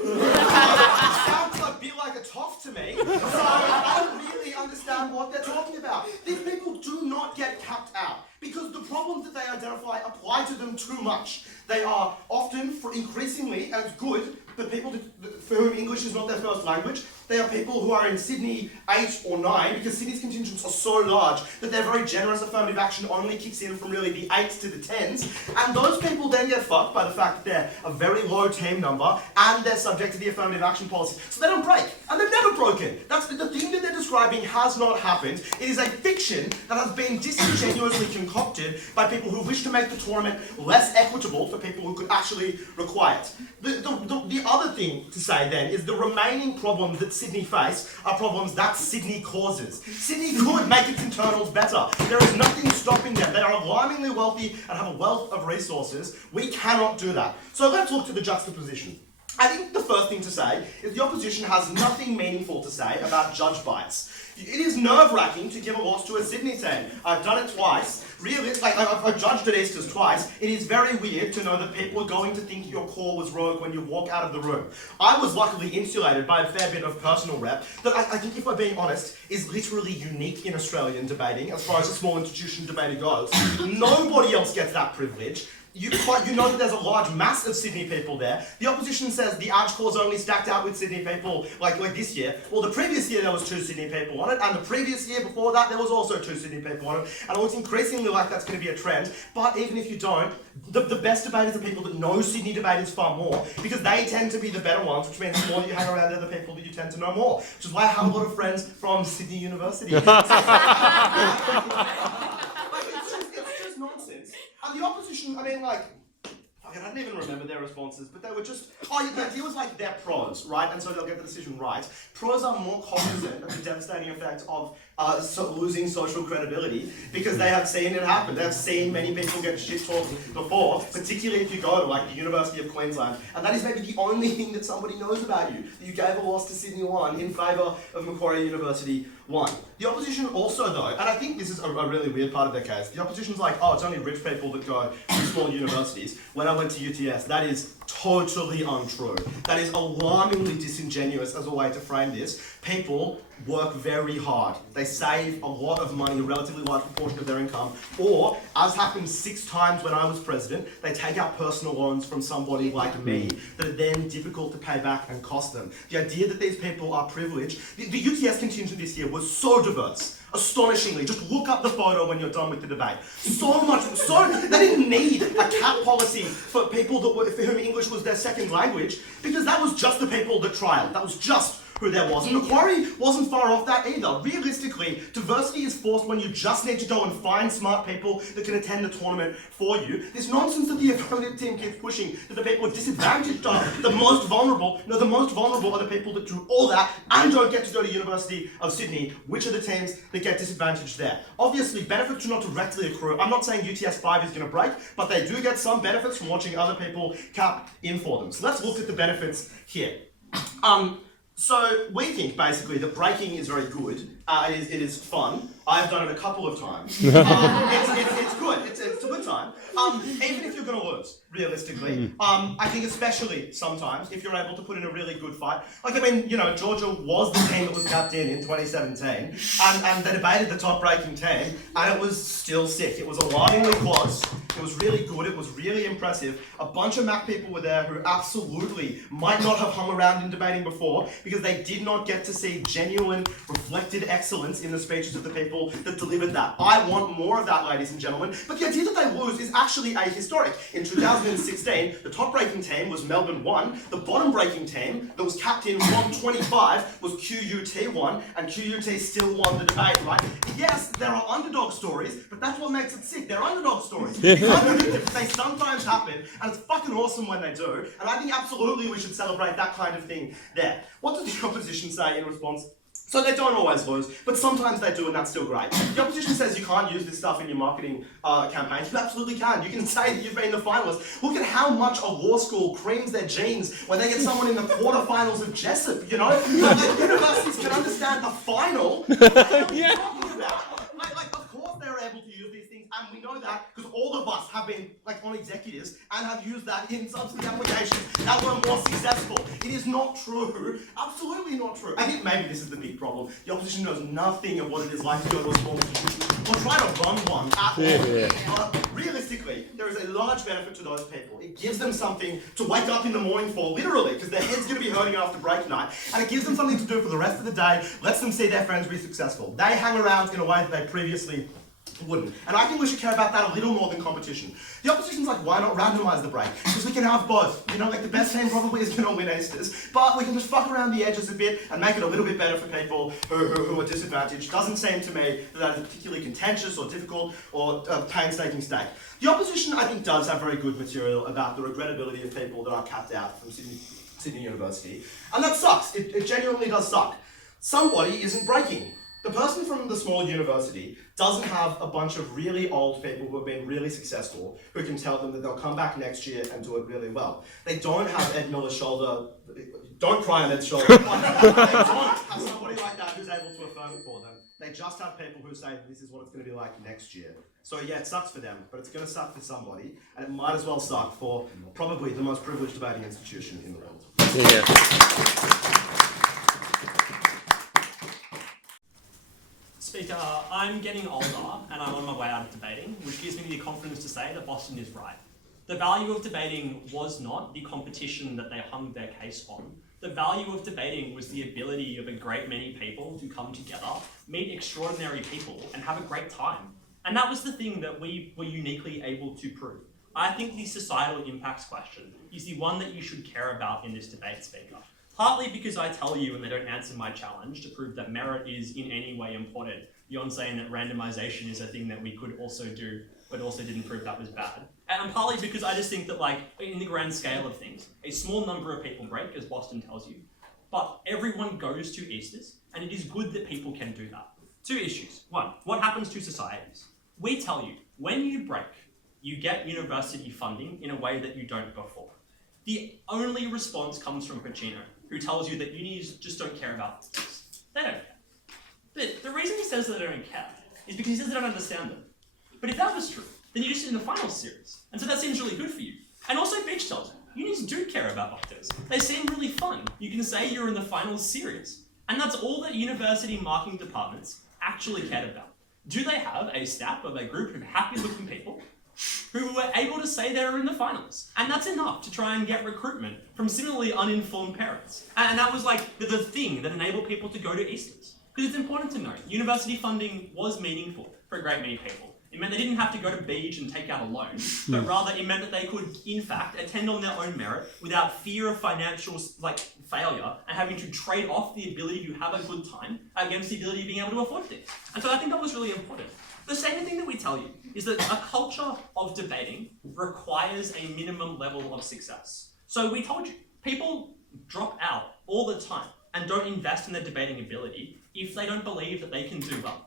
Sounds a bit like a toff to me, so I don't really understand what they're talking about. These people do not get capped out because the problems that they identify apply to them too much. They are often, increasingly, and it's good, but people for whom English is not their first language, they are people who are in Sydney 8 or 9 because Sydney's contingents are so large that their very generous affirmative action only kicks in from really the 8s to the 10s. And those people then get fucked by the fact that they're a very low team number and they're subject to the affirmative action policy. So they don't break. And they've never broken. That's the thing that they're describing has not happened. It is a fiction that has been disingenuously concocted by people who wish to make the tournament less equitable for people who could actually require it. The other thing to say then is the remaining problems that Sydney face are problems that Sydney causes. Sydney could make its internals better. There is nothing stopping them. They are alarmingly wealthy and have a wealth of resources. We cannot do that. So let's look to the juxtaposition. I think the first thing to say is the opposition has nothing meaningful to say about judge bias. It is nerve-wracking to give a loss to a Sydney team. I've done it twice. Really, I've judged at Easters twice. It is very weird to know that people are going to think your call was rogue when you walk out of the room. I was luckily insulated by a fair bit of personal rep that I think, if we're being honest, is literally unique in Australian debating as far as a small institution debater goes. Nobody else gets that privilege. You know that there's a large mass of Sydney people there. The opposition says the Arch Corps only stacked out with Sydney people like this year. Well, the previous year there was 2 Sydney people on it, and the previous year before that there was also 2 Sydney people on it. And it looks increasingly like that's going to be a trend. But even if you don't, the best debaters are people that know Sydney debaters far more, because they tend to be the better ones, which means the more you hang around, they're the people that you tend to know more. Which is why I have a lot of friends from Sydney University. It's just nonsense. And the opposition, I mean, like, I don't even remember their responses, but they were just, oh, yeah, the idea was like they're pros, right? And so they'll get the decision right. Pros are more cognizant of the devastating effect of losing social credibility because they have seen it happen. They have seen many people get shit talked before, particularly if you go to like the University of Queensland, and that is maybe the only thing that somebody knows about you. That you gave a loss to Sydney 1 in favour of Macquarie University 1. The opposition also though, and I think this is a really weird part of their case, the opposition's like, oh, it's only rich people that go to small universities. When I went to UTS, that is totally untrue. That is alarmingly disingenuous as a way to frame this. People work very hard. They save a lot of money, a relatively large proportion of their income, or, as happened 6 times when I was president, they take out personal loans from somebody like me that are then difficult to pay back and cost them. The idea that these people are privileged, the UTS contingent this year was so diverse. Astonishingly, just look up the photo when you're done with the debate. They didn't need a cap policy for people for whom English was their second language, because that was just the people that trialled. That was just who there was. And Macquarie wasn't far off that either. Realistically, diversity is forced when you just need to go and find smart people that can attend the tournament for you. This nonsense that the opponent team keeps pushing, that the people with disadvantaged are the most vulnerable. No, the most vulnerable are the people that do all that and don't get to go to University of Sydney. Which are the teams that get disadvantaged there? Obviously, benefits do not directly accrue. I'm not saying UTS 5 is going to break, but they do get some benefits from watching other people cap in for them. So let's look at the benefits here. So we think basically that breaking is very good. It is fun. I've done it a couple of times. It's good. It's a good time. Even if you're going to lose, realistically. I think especially sometimes if you're able to put in a really good fight. Like, I mean, you know, Georgia was the team that was captain in 2017, and they debated the top breaking team, and it was still sick. It was alarmingly close. It was really good. It was really impressive. A bunch of Mac people were there who absolutely might not have hung around in debating before because they did not get to see genuine, reflected excellence in the speeches of the people that delivered that. I want more of that, ladies and gentlemen. But the idea that they lose is actually ahistoric. In 2016, the top-breaking team was Melbourne 1. The bottom-breaking team that was capped in 125 was QUT 1, and QUT still won the debate, right? Yes, there are underdog stories, but that's what makes it sick. They're underdog stories. You can't predict it, but they sometimes happen, and it's fucking awesome when they do. And I think absolutely we should celebrate that kind of thing there. What does the opposition say in response? So they don't always lose, but sometimes they do, and that's still great. The opposition says you can't use this stuff in your marketing campaigns. You absolutely can. You can say that you've been the finalist. Look at how much a law school creams their jeans when they get someone in the quarterfinals of Jessup, you know? Like, universities can understand the final. What the hell are you talking about? Like, of course they're able to use these things, and we know that because all of us have been on executives and have used that in subsidy applications that were more successful. It is not true. Absolutely not true. I think maybe this is the big problem. The opposition knows nothing of what it is like to go to a small institution or try to run one at all. Realistically, there is a large benefit to those people. It gives them something to wake up in the morning for, literally, because their head's going to be hurting after break night, and it gives them something to do for the rest of the day, lets them see their friends be successful. They hang around in a way that they previously wouldn't. And I think we should care about that a little more than competition. The opposition's like, why not randomise the break? Because we can have both. You know, like the best team probably is going to win Aces, but we can just fuck around the edges a bit and make it a little bit better for people who are disadvantaged. Doesn't seem to me that is particularly contentious or difficult or a painstaking stake. The opposition, I think, does have very good material about the regrettability of people that are capped out from Sydney University. And that sucks. It genuinely does suck. Somebody isn't breaking. The person from the small university doesn't have a bunch of really old people who have been really successful who can tell them that they'll come back next year and do it really well. They don't have Ed Miller's shoulder. Don't cry on Ed's shoulder. They don't have somebody like that who's able to affirm it for them. They just have people who say this is what it's going to be like next year. So yeah, it sucks for them, but it's going to suck for somebody, and it might as well suck for probably the most privileged debating institution in the world. Speaker, I'm getting older and I'm on my way out of debating, which gives me the confidence to say that Bostan is right. The value of debating was not the competition that they hung their case on. The value of debating was the ability of a great many people to come together, meet extraordinary people, and have a great time. And that was the thing that we were uniquely able to prove. I think the societal impacts question is the one that you should care about in this debate, Speaker. Partly because I tell you and they don't answer my challenge to prove that merit is in any way important, beyond saying that randomization is a thing that we could also do, but also didn't prove that was bad. And partly because I just think that, like, in the grand scale of things, a small number of people break, as Bostan tells you, but everyone goes to Easters, and it is good that people can do that. Two issues. One, what happens to societies? We tell you, when you break, you get university funding in a way that you don't before. The only response comes from Paccino, who tells you that unis just don't care about this. They don't care. But the reason he says that they don't care is because he says they don't understand them. But if that was true, then you're just in the finals series. And so that seems really good for you. And also Beach tells you, unis do care about octos. They seem really fun. You can say you're in the finals series. And that's all that university marking departments actually cared about. Do they have a staff of a group of happy-looking people who were able to say they were in the finals? And that's enough to try and get recruitment from similarly uninformed parents. And that was like the thing that enabled people to go to Easters. Because it's important to note, university funding was meaningful for a great many people. It meant they didn't have to go to Beach and take out a loan, but rather it meant that they could, in fact, attend on their own merit without fear of financial failure and having to trade off the ability to have a good time against the ability of being able to afford things. And so I think that was really important. The second thing that we tell you is that a culture of debating requires a minimum level of success. So we told you, people drop out all the time and don't invest in their debating ability if they don't believe that they can do well.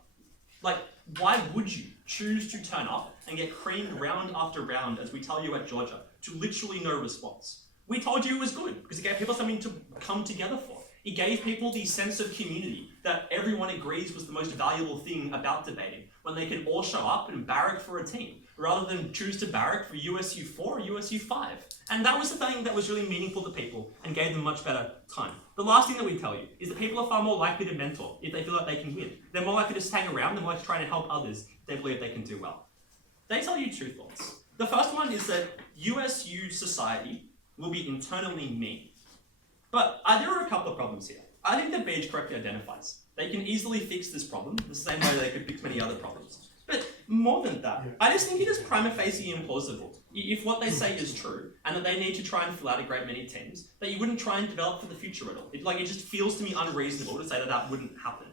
Like, why would you choose to turn up and get creamed round after round, as we tell you at Georgia, to literally no response? We told you it was good because it gave people something to come together for. It gave people the sense of community that everyone agrees was the most valuable thing about debating, when they could all show up and barrack for a team, rather than choose to barrack for USU 4 or USU 5. And that was the thing that was really meaningful to people and gave them much better time. The last thing that we tell you is that people are far more likely to mentor if they feel like they can win. They're more likely to hang around, they're more likely to try to help others if they believe they can do well. They tell you two thoughts. The first one is that USU society will be internally mean. But there are a couple of problems here. I think that Beach correctly identifies. They can easily fix this problem the same way they could fix many other problems. But more than that, I just think it is prima facie implausible. If what they say is true, and that they need to try and fill out a great many teams, that you wouldn't try and develop for the future at all. It just feels to me unreasonable to say that that wouldn't happen.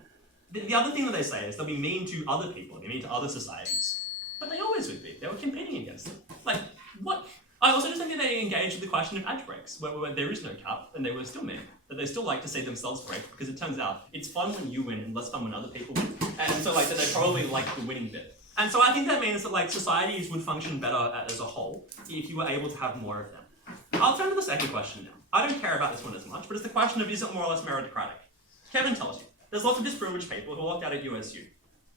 The other thing that they say is they'll be mean to other people, they're mean to other societies. But they always would be. They were competing against them. Like, what? I also just think that they engaged with the question of edge breaks, where there is no cap, and they were still mean. That they still like to see themselves break, because it turns out it's fun when you win and less fun when other people win. And so that they probably like the winning bit. And so I think that means that societies would function better as a whole if you were able to have more of them. I'll turn to the second question now. I don't care about this one as much, but it's the question of, is it more or less meritocratic? Kevin tells you, there's lots of disprivileged people who locked out at USU.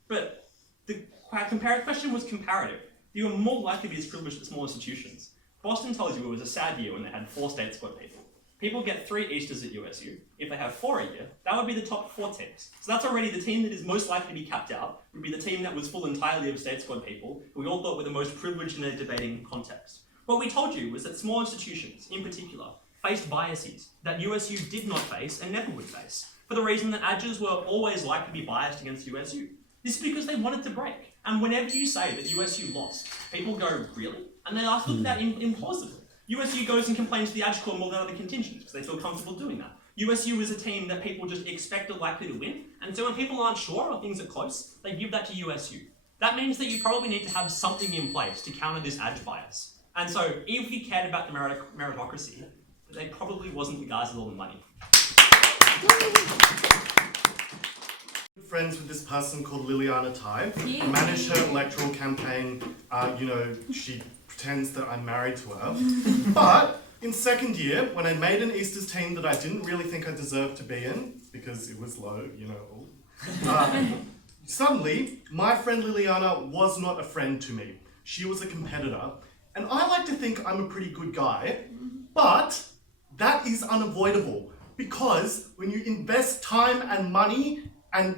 But the question was comparative. You were more likely to be disprivileged at small institutions. Boston tells you it was a sad year when they had 4 state squad people. People get 3 Easters at USU. If they have 4 a year, that would be the top 4 teams. So that's already the team that is most likely to be capped out, would be the team that was full entirely of state squad people, who we all thought were the most privileged in their debating context. What we told you was that small institutions, in particular, faced biases that USU did not face and never would face, for the reason that Adjus were always likely to be biased against USU. This is because they wanted to break. And whenever you say that USU lost, people go, really? And they ask, look at that implausibly. USU goes and complains to the Adj Corps more than other contingents because they feel comfortable doing that. USU is a team that people just expect are likely to win, and so when people aren't sure or things are close, they give that to USU. That means that you probably need to have something in place to counter this Adj bias. And so if you cared about the meritocracy, they probably wasn't the guys with all the money. Friends with this person called Liliana Tai. Yeah. I managed her electoral campaign. She pretends that I'm married to her. But in second year, when I made an Easters team that I didn't really think I deserved to be in, because it was low, suddenly, my friend Liliana was not a friend to me. She was a competitor. And I like to think I'm a pretty good guy, but that is unavoidable. Because when you invest time and money and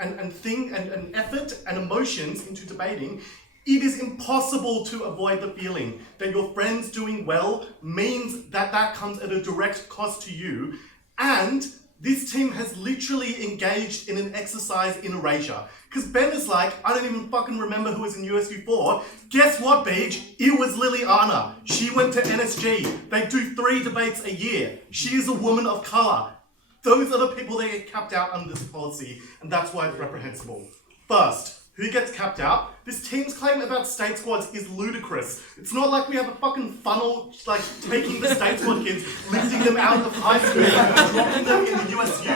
and effort and emotions into debating, it is impossible to avoid the feeling that your friends doing well means that comes at a direct cost to you. And this team has literally engaged in an exercise in erasure. Because Ben is like, I don't even fucking remember who was in USU 4. Guess what, Beach? It was Liliana. She went to NSG. They do 3 debates a year. She is a woman of colour. Those are the people that get capped out under this policy, and that's why it's reprehensible. First, who gets capped out, this team's claim about state squads is ludicrous. It's not like we have a fucking funnel, like, taking the state squad kids, lifting them out of high school and dropping them in the USU.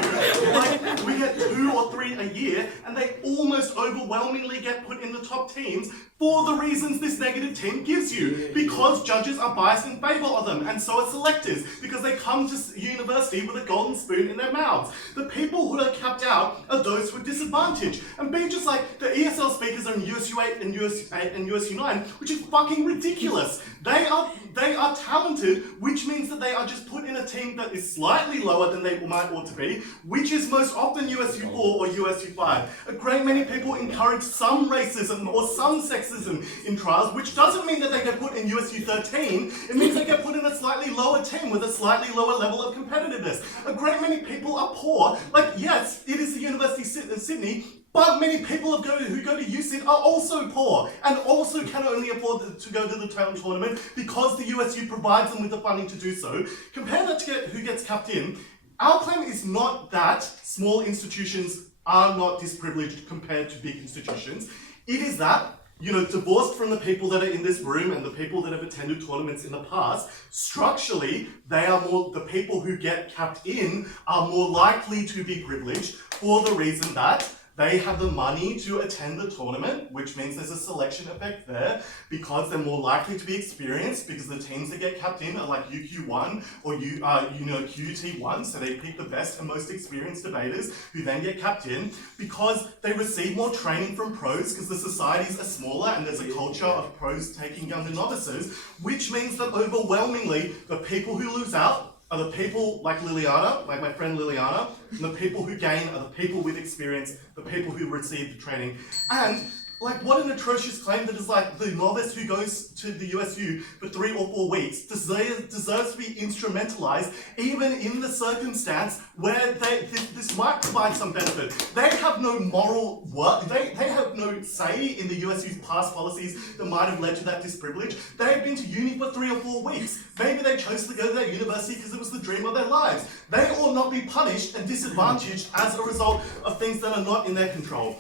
Like, we get 2 or 3 a year, and they almost overwhelmingly get put in the top teams for the reasons this negative team gives you. Because judges are biased in favour of them, and so are selectors, because they come to university with a golden spoon in their mouths. The people who are capped out are those who are disadvantaged. And be just like, the ESL speakers are in USU 8 and USU 9, which is fucking ridiculous. They are talented, which means that they are just put in a team that is slightly lower than they might ought to be, which is most often USU 4 or USU 5. A great many people encourage some racism or some sexism in trials, which doesn't mean that they get put in USU 13. It means they get put in a slightly lower team with a slightly lower level of competitiveness. A great many people are poor. Like, yes, it is the University of Sydney, but many people who go to USyd are also poor and also can only afford to go to the tournament because the USU provides them with the funding to do so. Compare that to who gets capped in. Our claim is not that small institutions are not disprivileged compared to big institutions. It is that, divorced from the people that are in this room and the people that have attended tournaments in the past, structurally, the people who get capped in are more likely to be privileged for the reason that they have the money to attend the tournament, which means there's a selection effect there, because they're more likely to be experienced, because the teams that get capped in are like UQ1 or QT1, so they pick the best and most experienced debaters who then get capped in, because they receive more training from pros, because the societies are smaller and there's a culture of pros taking younger novices, which means that overwhelmingly the people who lose out are the people like Liliana, like my friend Liliana, and the people who gain are the people with experience, the people who receive the training. And like, what an atrocious claim that is like the novice who goes to the USU for 3 or 4 weeks deserves to be instrumentalized even in the circumstance where this might provide some benefit. They have no moral work, they have no say in the USU's past policies that might have led to that disprivilege. They have been to uni for 3 or 4 weeks. Maybe they chose to go to that university because it was the dream of their lives. They ought not be punished and disadvantaged as a result of things that are not in their control.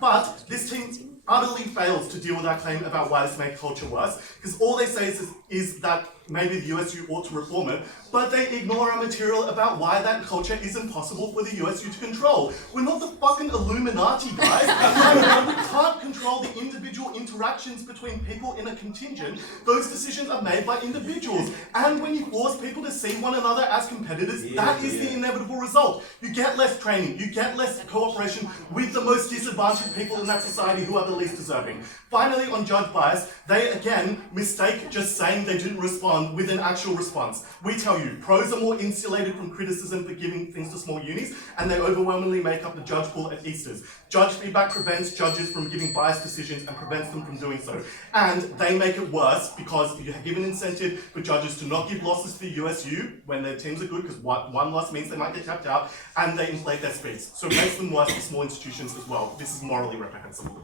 But this team utterly fails to deal with our claim about why this made culture worse, because all they say is that maybe the USU ought to reform it, but they ignore our material about why that culture is impossible for the USU to control. We're not the fucking Illuminati, guys. We can't control the individual interactions between people in a contingent. Those decisions are made by individuals. And when you force people to see one another as competitors, that is the inevitable result. You get less training, you get less cooperation with the most disadvantaged people in that society who are the least deserving. Finally, on judge bias, they again mistake just saying they didn't respond with an actual response. We tell you, pros are more insulated from criticism for giving things to small unis, and they overwhelmingly make up the judge pool at Easters. Judge feedback prevents judges from giving biased decisions and prevents them from doing so. And they make it worse because you give an incentive for judges to not give losses to USU when their teams are good, because one loss means they might get tapped out, and they inflate their speeds. So it makes them worse for small institutions as well. This is morally reprehensible.